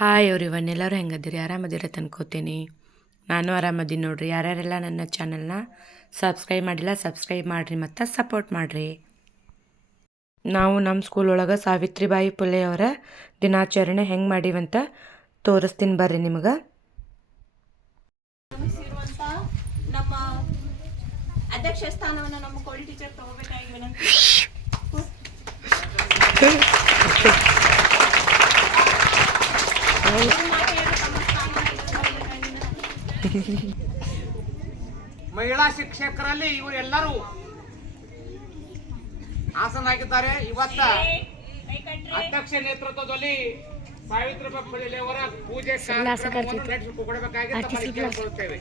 Hi everyone, ಎಲ್ಲರೂ ಹೆಂಗದಿರಿ? ಆರಾಮದಿರ ಅನ್ಕೋತೀನಿ. ನಾನು ಆರಾಮದೀನಿ ನೋಡ್ರಿ. ಯಾರ್ಯಾರೆಲ್ಲ ನನ್ನ ಚಾನಲ್ನ ಸಬ್ಸ್ಕ್ರೈಬ್ ಮಾಡಿಲ್ಲ ಸಬ್ಸ್ಕ್ರೈಬ್ ಮಾಡಿರಿ ಮತ್ತು ಸಪೋರ್ಟ್ ಮಾಡಿರಿ. ನಾವು ನಮ್ಮ ಸ್ಕೂಲ್ ಒಳಗೆ ಸಾವಿತ್ರಿಬಾಯಿ ಫುಲೆ ಅವರ ದಿನಾಚರಣೆ ಹೆಂಗೆ ಮಾಡೀವಂತ ತೋರಿಸ್ತೀನಿ ಬರ್ರಿ ನಿಮಗೆ. ನಮ್ಮ ಅಧ್ಯಕ್ಷ ಸ್ಥಾನವನ್ನು ನಮ್ಮ ಕೋಳಿ ಟೀಚರ್ ತಗೋಬೇಕಾಗಿ ವಿನಂತಿ. ಮಹಿಳಾ ಶಿಕ್ಷಕರಲ್ಲಿ ಇವರೆಲ್ಲರೂ ಆಸನಾಗಿದ್ದಾರೆ. ಇವತ್ತ ಅಧ್ಯಕ್ಷ ನೇತೃತ್ವದಲ್ಲಿ ಸಾವಿತ್ರಿಬಾಯಿ ಫುಲೆ ಅವರ ಪೂಜೆ ಕೊಡಬೇಕಾಗಿ ತಮ್ಮಲ್ಲಿ ಕೇಳಿಕೊಳ್ಳುತ್ತೇವೆ.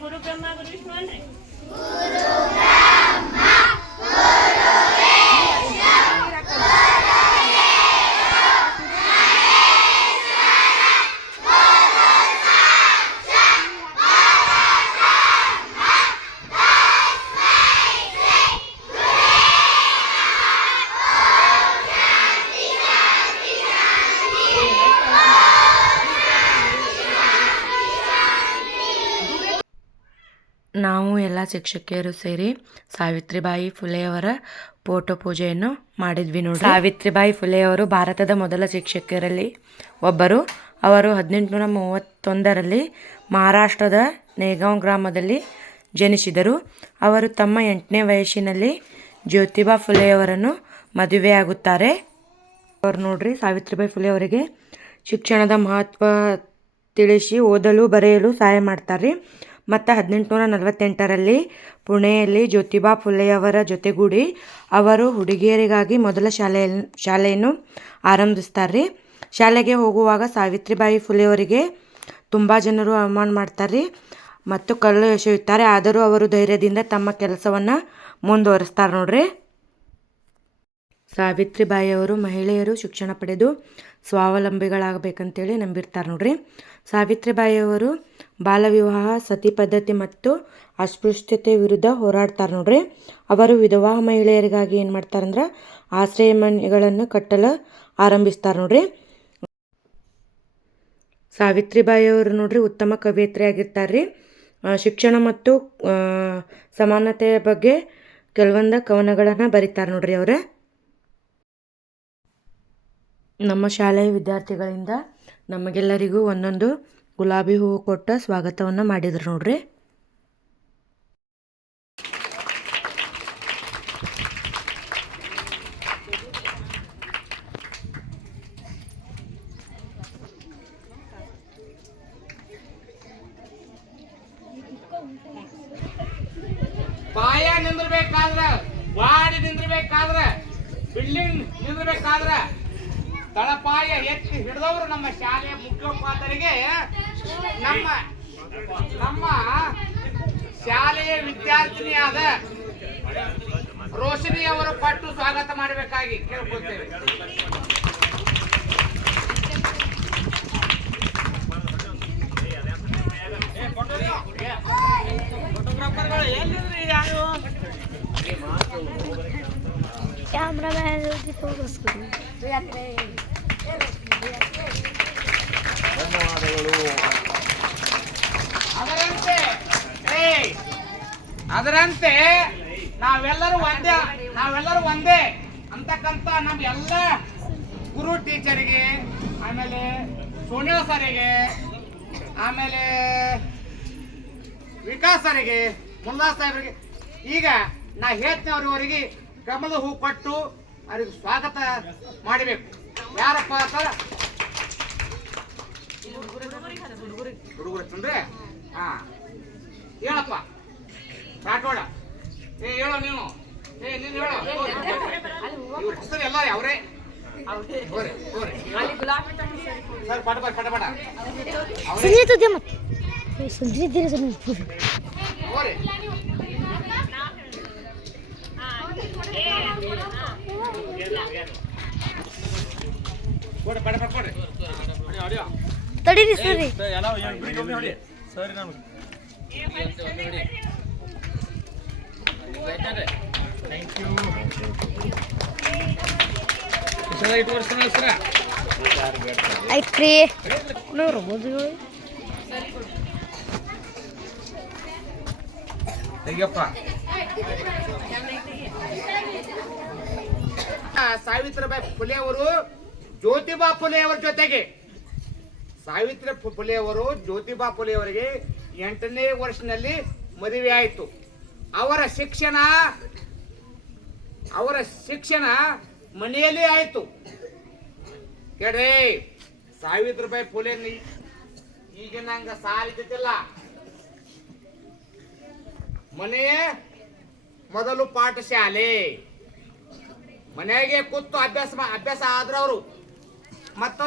ಗುರು ಬ್ರಹ್ಮ ಗುರು ವಿಷ್ಣು ಅನ್ರಿ. ನಾವು ಎಲ್ಲ ಶಿಕ್ಷಕಿಯರು ಸೇರಿ ಸಾವಿತ್ರಿಬಾಯಿ ಫುಲೆಯವರ ಫೋಟೋ ಪೂಜೆಯನ್ನು ಮಾಡಿದ್ವಿ ನೋಡಿ. ಸಾವಿತ್ರಿಬಾಯಿ ಫುಲೆಯವರು ಭಾರತದ ಮೊದಲ ಶಿಕ್ಷಕಿಯರಲ್ಲಿ ಒಬ್ಬರು. ಅವರು 1831ರಲ್ಲಿ ಮಹಾರಾಷ್ಟ್ರದ ನೇಗಾಂವ್ ಗ್ರಾಮದಲ್ಲಿ ಜನಿಸಿದರು. ಅವರು ತಮ್ಮ 8ನೇ ವಯಸ್ಸಿನಲ್ಲಿ ಜ್ಯೋತಿಬಾ ಫುಲೆಯವರನ್ನು ಮದುವೆಯಾಗುತ್ತಾರೆ. ಅವರು ನೋಡ್ರಿ, ಸಾವಿತ್ರಿಬಾಯಿ ಫುಲೆ ಅವರಿಗೆ ಶಿಕ್ಷಣದ ಮಹತ್ವ ತಿಳಿಸಿ ಓದಲು ಬರೆಯಲು ಸಹಾಯ ಮಾಡ್ತಾರೆ. ಮತ್ತು 1848ರಲ್ಲಿ ಪುಣೆಯಲ್ಲಿ ಜ್ಯೋತಿಬಾ ಫುಲೆಯವರ ಜೊತೆಗೂಡಿ ಅವರು ಹುಡುಗಿಯರಿಗಾಗಿ ಮೊದಲ ಶಾಲೆಯನ್ನು ಆರಂಭಿಸ್ತಾರೆ. ಶಾಲೆಗೆ ಹೋಗುವಾಗ ಸಾವಿತ್ರಿಬಾಯಿ ಫುಲೆಯವರಿಗೆ ತುಂಬ ಜನರು ಅವಮಾನ ಮಾಡ್ತಾರೆ ಮತ್ತು ಕಲ್ಲು ಎಸೆಯುತ್ತಾರೆ. ಆದರೂ ಅವರು ಧೈರ್ಯದಿಂದ ತಮ್ಮ ಕೆಲಸವನ್ನು ಮುಂದುವರಿಸ್ತಾರೆ ನೋಡ್ರಿ. ಸಾವಿತ್ರಿಬಾಯಿಯವರು ಮಹಿಳೆಯರು ಶಿಕ್ಷಣ ಪಡೆದು ಸ್ವಾವಲಂಬಿಗಳಾಗಬೇಕಂತೇಳಿ ನಂಬಿರ್ತಾರೆ ನೋಡ್ರಿ. ಸಾವಿತ್ರಿಬಾಯಿಯವರು ಬಾಲ್ಯವಿವಾಹ, ಸತಿ ಪದ್ಧತಿ ಮತ್ತು ಅಸ್ಪೃಶ್ಯತೆ ವಿರುದ್ಧ ಹೋರಾಡ್ತಾರೆ ನೋಡ್ರಿ. ಅವರು ವಿಧವಾ ಮಹಿಳೆಯರಿಗಾಗಿ ಏನು ಮಾಡ್ತಾರಂದ್ರೆ ಆಶ್ರಯ ಮನೆಗಳನ್ನು ಕಟ್ಟಲು ಆರಂಭಿಸ್ತಾರೆ ನೋಡ್ರಿ. ಸಾವಿತ್ರಿಬಾಯಿಯವರು ನೋಡ್ರಿ ಉತ್ತಮ ಕವಯಿತ್ರಿ ಆಗಿರ್ತಾರೆ ರೀ. ಶಿಕ್ಷಣ ಮತ್ತು ಸಮಾನತೆಯ ಬಗ್ಗೆ ಕೆಲವೊಂದು ಕವನಗಳನ್ನು ಬರೀತಾರೆ ನೋಡ್ರಿ ಅವರೇ. ನಮ್ಮ ಶಾಲೆಯ ವಿದ್ಯಾರ್ಥಿಗಳಿಂದ ನಮಗೆಲ್ಲರಿಗೂ ಒಂದೊಂದು ಗುಲಾಬಿ ಹೂವು ಕೊಟ್ಟು ಸ್ವಾಗತವನ್ನು ಮಾಡಿದ್ರು ನೋಡ್ರಿ. ಪಾಯ ನಿಂದ್ರಬೇಕಾದ್ರ, ವಾಡಿ ನಿಂದ್ರಬೇಕಾದ್ರ, ಬಿಲ್ಡಿಂಗ್ ನಿಂದ್ರಬೇಕಾದ್ರ ತಳಪಾಯ ಎತ್ತಿ ಹಿಡಿದವರು ನಮ್ಮ ಶಾಲೆಯ ಮುಖ್ಯೋಪಾಧ್ಯಾಯರಿಗೆ ನಮ್ಮ ಶಾಲೆಯ ವಿದ್ಯಾರ್ಥಿನಿಯಾದ ರೋಶಿನಿ ಅವರು ಪಟ್ಟು ಸ್ವಾಗತ ಮಾಡಬೇಕಾಗಿ ಕೇಳ್ಕೊಳ್ತೇವೆ. ಅದರಂತೆ ನಾವೆಲ್ಲರೂ ಒಂದೇ ಅಂತಕ್ಕಂಥ ನಮ್ಮ ಎಲ್ಲ ಗುರು ಟೀಚರಿಗೆ, ಆಮೇಲೆ ಸೋನಿಯಾ ಸರಿಗೆ, ಆಮೇಲೆ ವಿಕಾಸ್ ಸರಿಗೆ, ಮುಲ್ಲಾ ಸಾಹೇಬರಿಗೆ ಈಗ ನಾ ಹೇಳ್ತೀನಿ ಅವರಿಗೆ ಕಮಲದ ಹೂ ಕೊಟ್ಟು ಅವ್ರಿಗೆ ಸ್ವಾಗತ ಮಾಡಬೇಕು. ಯಾರಪ್ಪ ಅಂತ ಹುಡುಗರು ತಂದ್ರೆ ಹೇಳಪ್ಪ ರಾಠೋಡ. ಹೇಳೋ ನೀನು, ನೀನು ಹೇಳೋ. ಇವ್ರ ಹೆಸರು ಎಲ್ಲ ಅವರೇ. ಸರ್ ಪಟ ಪಟ ಪಟ ಪಟ ಸಂಜೆ ಹೋರಿ ಕೊಡಿ ಪಡ ಕೊಡ್ರಿ ತಡೀರಿ ಸರಿ ಸರಿ ನಮ್ಗೆ ಐತ್ರಿ ನೋಡ್ಬೋದು ತೆಗಿಯಪ್ಪ ಸಾವಿತ್ರಿಬಾಯಿ ಫುಲೆ ಅವರು ಜ್ಯೋತಿಬಾ ಫುಲೆ ಅವರ ಜೊತೆಗೆ ಸಾವಿತ್ರಿ ಫುಲೆ ಅವರು ಜ್ಯೋತಿಬಾ ಫುಲೆ ಅವರಿಗೆ 8ನೇ ವರ್ಷದಲ್ಲಿ ಮದುವೆ ಆಯಿತು. ಅವರ ಶಿಕ್ಷಣ ಮನೆಯಲ್ಲಿ ಆಯಿತು. ಕೇಳ್ರಿ, ಸಾವಿತ್ರಿಬಾಯಿ ಫುಲೆ ಈಗಿನ ಹಂಗ ಸಾಲಿದ್ದಿಲ್ಲ. ಮನೆಯೇ ಮೊದಲು ಪಾಠಶಾಲೆ, ಮನೆಯಾಗೆ ಕೂತು ಅಭ್ಯಾಸ ಆದ್ರ ಅವರು. ಮತ್ತ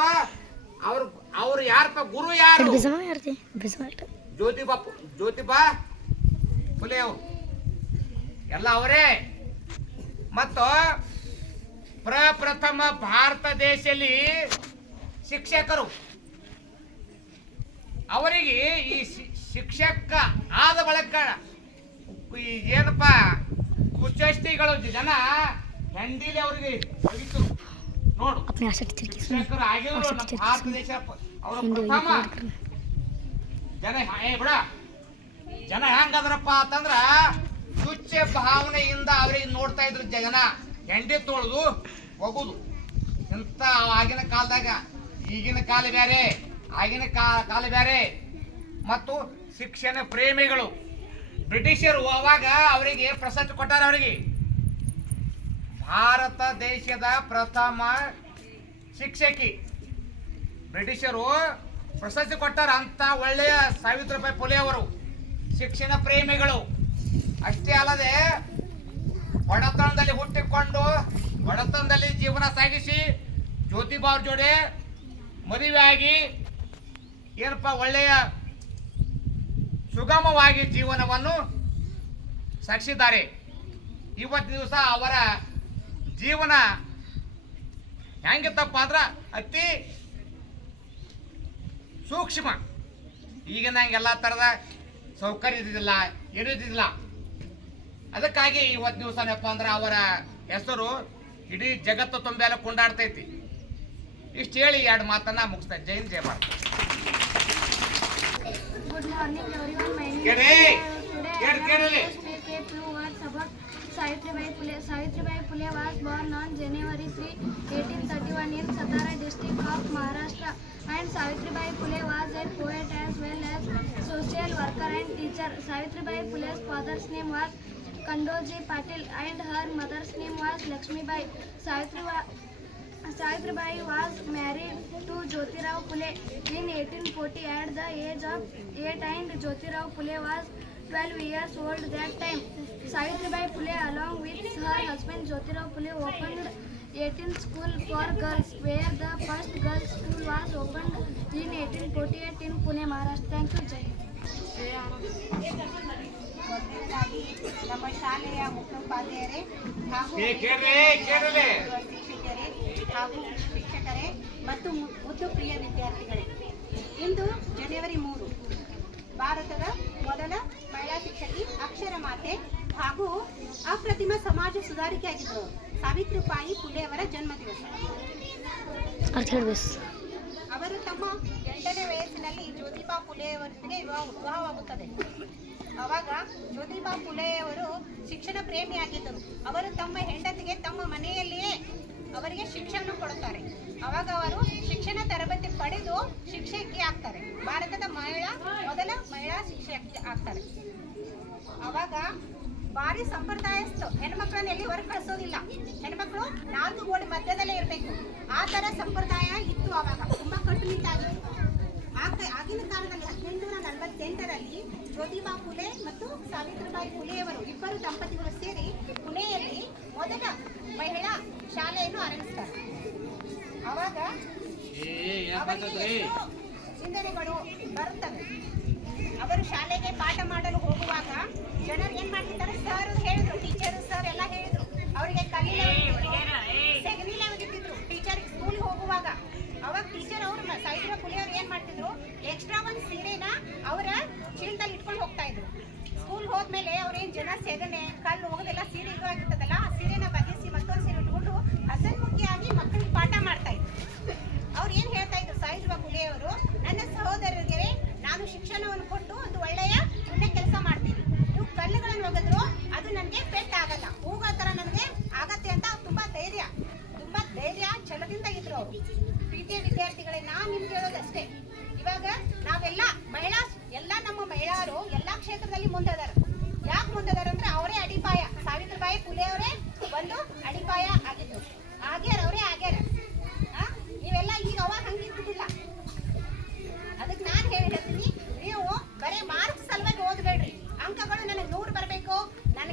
ಅವ್ರು ಯಾರಪ್ಪ ಗುರು ಯಾರು? ಜ್ಯೋತಿಬಾ ಫುಲೆ ಅವರು ಎಲ್ಲ ಅವರೇ. ಮತ್ತು ಪ್ರಪ್ರಥಮ ಭಾರತ ದೇಶದಲ್ಲಿ ಶಿಕ್ಷಕರು. ಅವರಿಗೆ ಈ ಶಿಕ್ಷಕ ಆದ ಬಳಿಕ ಏನಪ್ಪ ಕುಚಷ್ಟಿಗಳು ಜನ ಹೆಂಡಿಲಿ ಅವ್ರಿಗೆ ಹೊಡಿತು ನೋಡು. ಶಿಕ್ಷಕರು ಆಗಿದ್ರು ನಮ್ಮ ಭಾರತ ದೇಶ ಅವರು ಪ್ರಥಮ ಜನ ಹೆಂಗದ್ರಪ್ಪ ಅಂತಂದ್ರ ತುಚ್ಛ ಭಾವನೆಯಿಂದ ಅವ್ರಿಗೆ ನೋಡ್ತಾ ಇದ್ರು. ಜನ ಹೆಂಡಿ ತೊಳೆದು ಹೋಗುದು. ಇಂಥ ಆಗಿನ ಕಾಲದಾಗ ಈಗಿನ ಕಾಲ ಬೇರೆ, ಆಗಿನ ಕಾಲ ಬೇರೆ. ಮತ್ತು ಶಿಕ್ಷಣ ಪ್ರೇಮಿಗಳು ಬ್ರಿಟಿಷರು ಅವಾಗ ಅವರಿಗೆ ಪ್ರಶಸ್ತಿ ಕೊಟ್ಟಾರ. ಅವರಿಗೆ ಭಾರತ ದೇಶದ ಪ್ರಥಮ ಶಿಕ್ಷಕಿ ಬ್ರಿಟಿಷರು ಪ್ರಶಸ್ತಿ ಕೊಟ್ಟಾರ. ಅಂತ ಒಳ್ಳೆಯ ಸಾವಿತ್ರಿಬಾಯಿ ಫುಲೆ ಅವರು ಶಿಕ್ಷಣ ಪ್ರೇಮಿಗಳು. ಅಷ್ಟೇ ಅಲ್ಲದೆ ಬಡತನದಲ್ಲಿ ಹುಟ್ಟಿಕೊಂಡು ಬಡತನದಲ್ಲಿ ಜೀವನ ಸಾಗಿಸಿ ಜ್ಯೋತಿಬಾ ಅವ್ರ ಜೋಡಿ ಮದುವೆ ಆಗಿ ಏನಪ್ಪ ಒಳ್ಳೆಯ ಸುಗಮವಾಗಿ ಜೀವನವನ್ನು ಸಾಗಿಸಿದ್ದಾರೆ. ಇವತ್ತು ದಿವಸ ಅವರ ಜೀವನ ಹೆಂಗಿತ್ತಪ್ಪ ಅಂದ್ರೆ ಅತಿ ಸೂಕ್ಷ್ಮ. ಈಗಿನ ಎಲ್ಲ ಥರದ ಸೌಕರ್ಯ ಇದ್ದಿದ್ದಿಲ್ಲ, ಏನೂ ಇದ್ದಿದ್ದಿಲ್ಲ. ಅದಕ್ಕಾಗಿ ಇವತ್ತು ದಿವಸನಪ್ಪ ಅಂದ್ರೆ ಅವರ ಹೆಸರು ಇಡೀ ಜಗತ್ತು ತುಂಬ ಎಲ್ಲ ಕೊಂಡಾಡ್ತೈತಿ. ಇಷ್ಟು ಹೇಳಿ 2 ಮಾತನ್ನ ಮುಗಿಸ್ತಾ. ಜೈ ಹಿಂದ್, ಜೈ Bharat. Good morning everyone. My name Kere, is Kere. Few words about Savitribai Phule. Savitribai Phule was born on January 3, 1831 in Satara district of Maharashtra. And Savitribai Phule was a poet as well as social worker and teacher. Savitribai Phule's father's name was Kandoji Patil and her mother's name was Lakshmibai. Savitribai was married to Jyotirao Phule in 1840 at the age of 8 and Jyotirao Phule was 12 years old that time. Savitribai Phule along with her husband Jyotirao Phule opened 18 school for girls where the first girls school was opened in 1848 in Pune, Maharashtra. Thank you. Jai. ನಮ್ಮ ಶಾಲೆಯ ಮುಖ್ಯೋಪಾಧ್ಯಾಯರೇ ಹಾಗೂ ಕೇಳಲೇ ಶಿಕ್ಷಕರೇ ಹಾಗೂ ಶಿಕ್ಷಕರೇ ಮತ್ತು ಮುದ್ದು ಪ್ರಿಯ ವಿದ್ಯಾರ್ಥಿಗಳೇ, ಇಂದು ಜನವರಿ 3 ಭಾರತದ ಮೊದಲ ಮಹಿಳಾ ಶಿಕ್ಷಕಿ, ಅಕ್ಷರ ಮಾತೆ ಹಾಗೂ ಅಪ್ರತಿಮ ಸಮಾಜ ಸುಧಾರಿಕೆಯಾಗಿದ್ದರು ಸಾವಿತ್ರಿಬಾಯಿ ಫುಲೆ ಅವರ ಜನ್ಮದಿವಸ. ಅವರು ತಮ್ಮ 8ನೇ ವಯಸ್ಸಿನಲ್ಲಿ ಜ್ಯೋತಿಬಾ ಫುಲೆಯವರಿಗೆ ವಿವಾಹವಾಗುತ್ತದೆ. ಅವಾಗ ಜ್ಯೋತಿಬಾ ಫುಲೆಯವರು ಶಿಕ್ಷಣ ಪ್ರೇಮಿಯಾಗಿದ್ದರು. ಅವರು ತಮ್ಮ ಹೆಂಡತಿಗೆ ತಮ್ಮ ಮನೆಯಲ್ಲಿಯೇ ಅವರಿಗೆ ಶಿಕ್ಷಣ ಕೊಡುತ್ತಾರೆ. ಅವಾಗ ಅವರು ಶಿಕ್ಷಣ ತರಬೇತಿ ಪಡೆದು ಶಿಕ್ಷಕಿ ಆಗ್ತಾರೆ. ಭಾರತದ ಮೊದಲ ಮಹಿಳಾ ಶಿಕ್ಷಕಿ ಆಗ್ತಾರೆ. ಅವಾಗ ಭಾರಿ ಸಂಪ್ರದಾಯಸ್ಥ ಹೆಣ್ಮಕ್ಳನ್ನ ಎಲ್ಲಿ ಹೊರ ಕಳಿಸೋದಿಲ್ಲ. ಹೆಣ್ಮಕ್ಳು 4 ಗೋಡೆ ಮಧ್ಯದಲ್ಲೇ ಇರಬೇಕು. ಆ ಥರ ಸಂಪ್ರದಾಯ ಇತ್ತು. ಅವಾಗ ತುಂಬ ಕಟ್ಟುನಿಟ್ಟಾಗಿತ್ತು. ಆಗಿನ ಕಾಲದಲ್ಲಿ 1848ರಲ್ಲಿ ಜ್ಯೋತಿಬಾ ಫುಲೆ ಮತ್ತು ಸಾವಿತ್ರಿಬಾಯಿ ಫುಲೆಯವರು ಇಬ್ಬರು ದಂಪತಿಗಳು ಸೇರಿ ಪುಣೆಯಲ್ಲಿ ಮೊದಲ ಮಹಿಳಾ ಶಾಲೆಯನ್ನು ಆರಂಭಿಸ್ತಾರೆ. ಅವಾಗ ಅವರಿಗೆ ಎಷ್ಟೋ ಚಿಂತನೆಗಳು ಬರುತ್ತವೆ. ಅವರು ಶಾಲೆಗೆ ಪಾಠ ಮಾಡಲು ಹೋಗುವಾಗ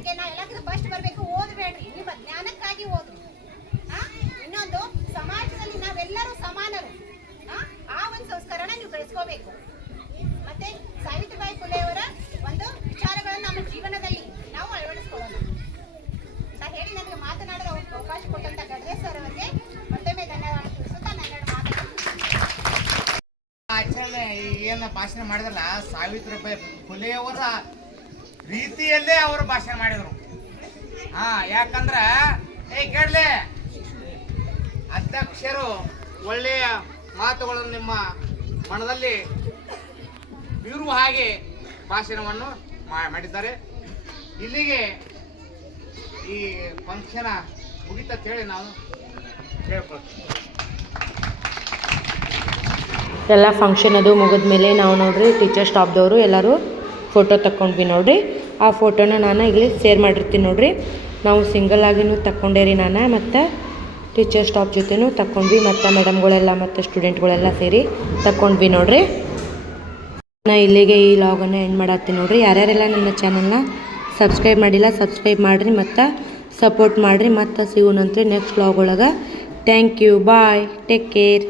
ನಿಮಗೆ ನಾ ಎಲ್ಲಕ್ಕಿಂತ ಫಸ್ಟ್ ಬರಬೇಕು, ಓದಬೇಡ್ರಿ, ನಿಮ್ಮ ಜ್ಞಾನಕ್ಕಾಗಿ ಓದು. ಇನ್ನೊಂದು, ಸಮಾಜದಲ್ಲಿ ನಾವೆಲ್ಲರೂ ಸಮಾನರು, ಆ ಒಂದು ಸಂಸ್ಕಾರನ ನೀವು ಬೆಳೆಸ್ಕೋಬೇಕು. ಮತ್ತೆ ಸಾವಿತ್ರಿಬಾಯಿ ಫುಲೆಯವರ ಒಂದು ವಿಚಾರಗಳನ್ನು ನಮ್ಮ ಜೀವನದಲ್ಲಿ ನಾವು ಅಳವಡಿಸ್ಕೊಳ್ಳೋಣ ಅಂತ ಹೇಳಿ ನನಗೆ ಮಾತನಾಡಲು ಅವಕಾಶ ಕೊಟ್ಟಂತ ಗಡ್ರೆ ಸರ್ ಅವರಿಗೆ ಮತ್ತೊಮ್ಮೆ ಧನ್ಯವಾದ ತಿಳಿಸುತ್ತಾ ನನ್ನೆರಡು ಮಾತುಗಳನ್ನು ಆಚರಣೆ ಏನು ಭಾಷಣ ಮಾಡಿದ್ರಲ್ಲ, ಸಾವಿತ್ರಿಬಾಯಿ ಫುಲೆಯವರ ರೀತಿಯಲ್ಲೇ ಅವರು ಭಾಷಣ ಮಾಡಿದರು. ಯಾಕಂದ್ರ ಕೇಳಲಿ, ಅಧ್ಯಕ್ಷರು ಒಳ್ಳೆಯ ಮಾತುಗಳನ್ನು ನಿಮ್ಮ ಮನದಲ್ಲಿ ಬೀರುವ ಹಾಗೆ ಭಾಷಣವನ್ನು ಮಾಡಿದ್ದಾರೆ. ಇಲ್ಲಿಗೆ ಈ ಫಂಕ್ಷನ್ ಮುಗಿತಂತ ಹೇಳಿ ನಾವು ಹೇಳ್ಕೊಳ್ತೀವಿ. ಎಲ್ಲ ಫಂಕ್ಷನ್ ಅದು ಮುಗಿದ್ಮೇಲೆ ನಾವು ನೋಡ್ರಿ ಟೀಚರ್ ಸ್ಟಾಫ್ದವರು ಎಲ್ಲರೂ ಫೋಟೋ ತಕ್ಕೊಂಡ್ವಿ ನೋಡ್ರಿ. ಆ ಫೋಟೋನ ನಾನು ಇಲ್ಲಿ ಶೇರ್ ಮಾಡಿರ್ತೀನಿ ನೋಡ್ರಿ. ನಾವು ಸಿಂಗಲ್ ಆಗಿನೂ ತಕ್ಕೊಂಡೇರಿ ನಾನು, ಮತ್ತು ಟೀಚರ್ ಸ್ಟಾಫ್ ಜೊತೆನೂ ತಕ್ಕೊಂಡ್ವಿ, ಮತ್ತು ಮೇಡಮ್ಗಳೆಲ್ಲ ಮತ್ತು ಸ್ಟೂಡೆಂಟ್ಗಳೆಲ್ಲ ಸೇರಿ ತಕ್ಕೊಂಡ್ವಿ ನೋಡ್ರಿ. ನಾನು ಇಲ್ಲಿಗೆ ಈ ಲಾಗನ್ನು ಎಂಡ್ ಮಾಡತ್ತೀನಿ ನೋಡ್ರಿ. ಯಾರ್ಯಾರೆಲ್ಲ ನನ್ನ ಚಾನಲ್ನ ಸಬ್ಸ್ಕ್ರೈಬ್ ಮಾಡಿಲ್ಲ ಸಬ್ಸ್ಕ್ರೈಬ್ ಮಾಡಿರಿ ಮತ್ತು ಸಪೋರ್ಟ್ ಮಾಡಿರಿ. ಮತ್ತು ಸಿಗೋಣಂತ್ರಿ ನೆಕ್ಸ್ಟ್ ಲಾಗ್ ಒಳಗೆ. Thank you, bye, take care.